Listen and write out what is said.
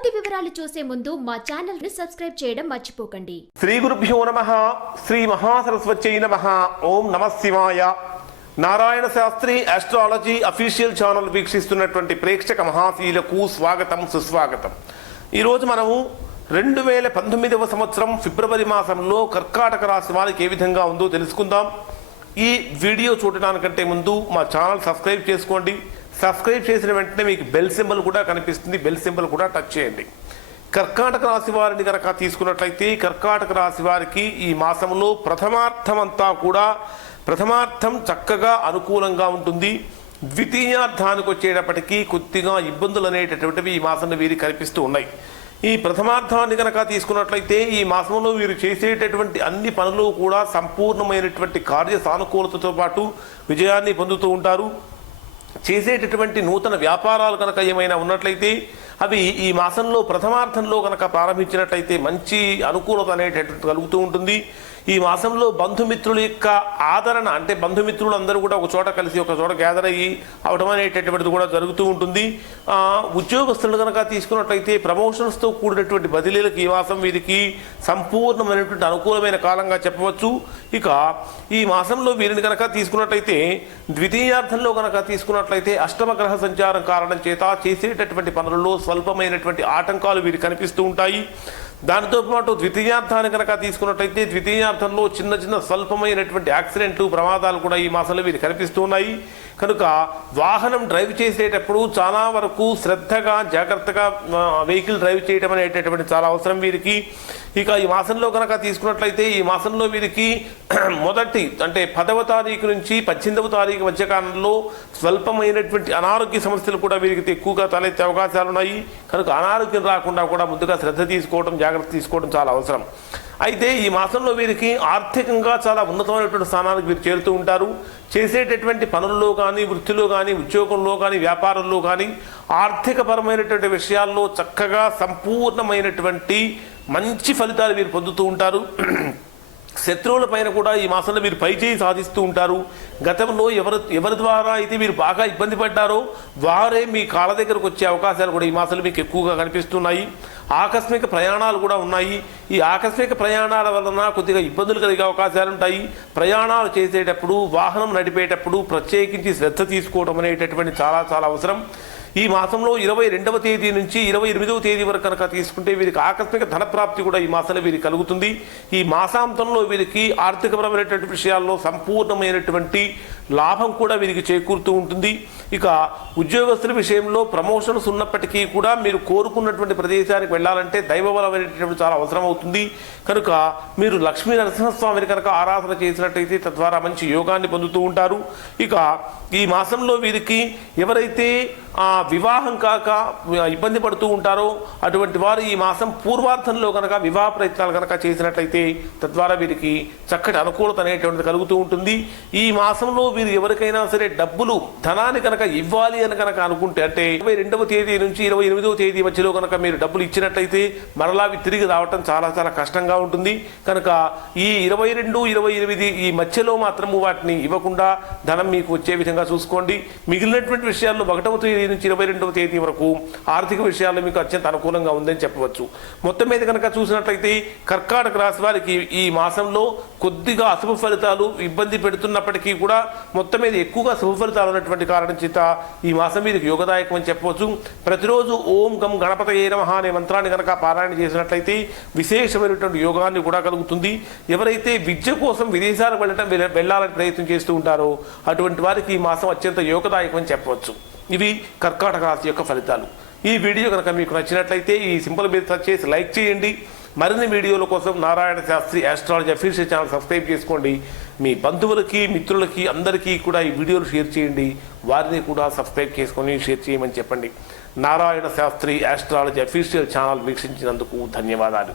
పూర్తి వివరాలు చూసే ముందు మా ఛానల్ ని సబ్స్క్రైబ్ చేయడం మర్చిపోకండి. శ్రీ గురుభ్యో నమః. శ్రీ మహాసరస్వత్యై నమః. ఓం నమః శివాయ. Narayana Shastri astrology official channel వీక్షిస్తున్నటువంటి ప్రేక్షక మహాశీలకు స్వాగతం, సుస్వాగతం. ఈరోజు మనము 2019వ సంవత్సరం ఫిబ్రవరి మాసంలో కర్కాటక రాశి వారికి ఏ విధంగా ఉందో తెలుసుకుందాం. ఈ వీడియో చూడడానికంటే ముందు మా ఛానల్ సబ్స్క్రైబ్ చేసుకోండి. సబ్స్క్రైబ్ చేసిన వెంటనే మీకు బెల్ సింబల్ కూడా కనిపిస్తుంది. బెల్ సింబల్ కూడా టచ్ చేయండి. కర్కాటక రాశి వారిని కనుక తీసుకున్నట్లయితే కర్కాటక రాశి వారికి ఈ మాసంలో ప్రథమార్థం చక్కగా అనుకూలంగా ఉంటుంది. ద్వితీయార్థానికి వచ్చేటప్పటికీ కొద్దిగా ఇబ్బందులు అనేటటువంటివి ఈ మాసంలో వీరికి కనిపిస్తూ ఉన్నాయి. ఈ ప్రథమార్థాన్ని కనుక తీసుకున్నట్లయితే ఈ మాసంలో వీరు చేసేటటువంటి అన్ని పనులు కూడా సంపూర్ణమైనటువంటి కార్య సానుకూలతతో పాటు విజయాన్ని పొందుతూ ఉంటారు. చేసేటటువంటి నూతన వ్యాపారాలు కనుక ఏమైనా ఉన్నట్లయితే అవి ఈ మాసంలో ప్రథమార్థంలో కనుక ప్రారంభించినట్లయితే మంచి అనుకూలత అనేటటువంటి కలుగుతూ ఉంటుంది. ఈ మాసంలో బంధుమిత్రుల యొక్క ఆదరణ, అంటే బంధుమిత్రులు అందరూ కూడా ఒక చోట కలిసి ఒక చోట గ్యాదర్ అయ్యి అవడం అనేటటువంటిది కూడా జరుగుతూ ఉంటుంది. ఉద్యోగస్తులు కనుక తీసుకున్నట్లయితే ప్రమోషన్స్తో కూడినటువంటి బదిలీలకు ఈ మాసం వీరికి సంపూర్ణమైనటువంటి అనుకూలమైన కాలంగా చెప్పవచ్చు. ఇక ఈ మాసంలో వీరిని కనుక తీసుకున్నట్లయితే ద్వితీయార్థంలో కనుక తీసుకున్నట్లయితే అష్టమ గ్రహ సంచారం కారణం చేత చేసేటటువంటి పనులలో స్వల్పమైనటువంటి ఆటంకాలు వీరికి కనిపిస్తూ ఉంటాయి. దానితో పాటు ద్వితీయార్థాన్ని కనుక తీసుకున్నట్లయితే ద్వితీయార్థంలో చిన్న చిన్న స్వల్పమైనటువంటి యాక్సిడెంట్లు, ప్రమాదాలు కూడా ఈ మాసంలో వీరికి కనిపిస్తూ ఉన్నాయి. కనుక వాహనం డ్రైవ్ చేసేటప్పుడు చాలా వరకు శ్రద్ధగా జాగ్రత్తగా వెహికల్ డ్రైవ్ చేయడం అనేటటువంటి చాలా అవసరం వీరికి. ఇక ఈ మాసంలో కనుక తీసుకున్నట్లయితే ఈ మాసంలో వీరికి మొదటి అంటే 10వ తారీఖు నుంచి 18వ తారీఖు మధ్య కాలంలో స్వల్పమైనటువంటి అనారోగ్య సమస్యలు కూడా వీరికి ఎక్కువగా తలెత్తే అవకాశాలు ఉన్నాయి. కనుక అనారోగ్యం రాకుండా కూడా ముందుగా శ్రద్ధ తీసుకోవడం, జాగ్రత్త తీసుకోవడం చాలా అవసరం. అయితే ఈ మాసంలో వీరికి ఆర్థికంగా చాలా ఉన్నతమైనటువంటి స్థానానికి వీరు చేరుతూ ఉంటారు. చేసేటటువంటి పనుల్లో కానీ, వృత్తిలో కానీ, ఉద్యోగంలో కానీ, వ్యాపారంలో కానీ ఆర్థికపరమైనటువంటి విషయాల్లో చక్కగా సంపూర్ణమైనటువంటి మంచి ఫలితాలు వీరు పొందుతూ ఉంటారు. శత్రువుల పైన కూడా ఈ మాసంలో మీరు పైచేయి సాధిస్తూ ఉంటారు. గతంలో ఎవరి ద్వారా అయితే మీరు బాగా ఇబ్బంది పడ్డారో వారే మీ కాళ్ళ దగ్గరకు వచ్చే అవకాశాలు కూడా ఈ మాసంలో మీకు ఎక్కువగా కనిపిస్తున్నాయి. ఆకస్మిక ప్రయాణాలు కూడా ఉన్నాయి. ఈ ఆకస్మిక ప్రయాణాల వలన కొద్దిగా ఇబ్బందులు కలిగే అవకాశాలు ఉంటాయి. ప్రయాణాలు చేసేటప్పుడు, వాహనం నడిపేటప్పుడు ప్రత్యేకించి శ్రద్ధ తీసుకోవడం అనేటటువంటి చాలా చాలా అవసరం. ఈ మాసంలో 22వ తేదీ నుంచి 28వ తేదీ వరకు కనుక తీసుకుంటే వీరికి ఆకస్మిక ధనప్రాప్తి కూడా ఈ మాసంలో వీరికి కలుగుతుంది. ఈ మాసాంతంలో వీరికి ఆర్థికపరమైనటువంటి విషయాల్లో సంపూర్ణమైనటువంటి లాభం కూడా వీరికి చేకూరుతూ ఉంటుంది. ఇక ఉద్యోగస్తుల విషయంలో ప్రమోషన్స్ ఉన్నప్పటికీ కూడా మీరు కోరుకున్నటువంటి ప్రదేశానికి వెళ్ళాలంటే దైవబలమైనటువంటి చాలా అవసరం అవుతుంది. కనుక మీరు లక్ష్మీ నరసింహస్వామిని కనుక ఆరాధన చేసినట్టయితే తద్వారా మంచి యోగాన్ని పొందుతూ ఉంటారు. ఇక ఈ మాసంలో వీరికి ఎవరైతే వివాహం కాక ఇబ్బంది పడుతూ ఉంటారో అటువంటి వారు ఈ మాసం పూర్వార్థంలో కనుక వివాహ ప్రయత్నాలు కనుక చేసినట్లయితే తద్వారా వీరికి చక్కటి అనుకూలత అనేటువంటిది కలుగుతూ ఉంటుంది. ఈ మాసంలో వీరు ఎవరికైనా సరే డబ్బులు, ధనాన్ని కనుక ఇవ్వాలి అని కనుక అనుకుంటే, అంటే 22వ తేదీ నుంచి 28వ తేదీ మధ్యలో కనుక మీరు డబ్బులు ఇచ్చినట్లయితే మరలా తిరిగి రావటం చాలా చాలా కష్టంగా ఉంటుంది. కనుక ఈ 22, 28 ఈ మధ్యలో మాత్రము వాటిని ఇవ్వకుండా ధనం మీకు వచ్చే విధంగా చూసుకోండి. మిగిలినటువంటి విషయాల్లో 1వ తేదీ నుంచి 22వ తేదీ వరకు ఆర్థిక విషయాల్లో మీకు అత్యంత అనుకూలంగా ఉందని చెప్పవచ్చు. మొత్తం మీద కనుక చూసినట్లయితే కర్కాటక రాశి వారికి ఈ మాసంలో కొద్దిగా అశుభ ఫలితాలు ఇబ్బంది పెడుతున్నప్పటికీ కూడా మొత్తం మీద ఎక్కువగా శుభ ఫలితాలు ఉన్నటువంటి కారణం చేత ఈ మాసం వీరికి యోగదాయకం అని చెప్పవచ్చు. ప్రతిరోజు ఓం గం గణపతయే నమః అనే మంత్రాన్ని కనుక పారాయణ చేసినట్లయితే విశేషమైనటువంటి యోగాన్ని కూడా కలుగుతుంది. ఎవరైతే విద్య కోసం విదేశాలకు వెళ్ళాలని ప్రయత్నం చేస్తూ ఉంటారో అటువంటి వారికి ఈ మాసం అత్యంత యోగదాయకం అని చెప్పవచ్చు. ఇవి కర్కాటక రాశి యొక్క ఫలితాలు. ఈ వీడియో కనుక మీకు నచ్చినట్లయితే ఈ సింపుల్ మీద టచ్ చేసి లైక్ చేయండి. మరిన్ని వీడియోల కోసం Narayana Shastri astrology official channel subscribe చేసుకోండి. మీ బంధువులకి, మిత్రులకి అందరికీ కూడా ఈ వీడియోలు షేర్ చేయండి. వారిని కూడా సబ్స్క్రైబ్ చేసుకొని షేర్ చేయమని చెప్పండి. Narayana Shastri astrology official channel వీక్షించినందుకు ధన్యవాదాలు.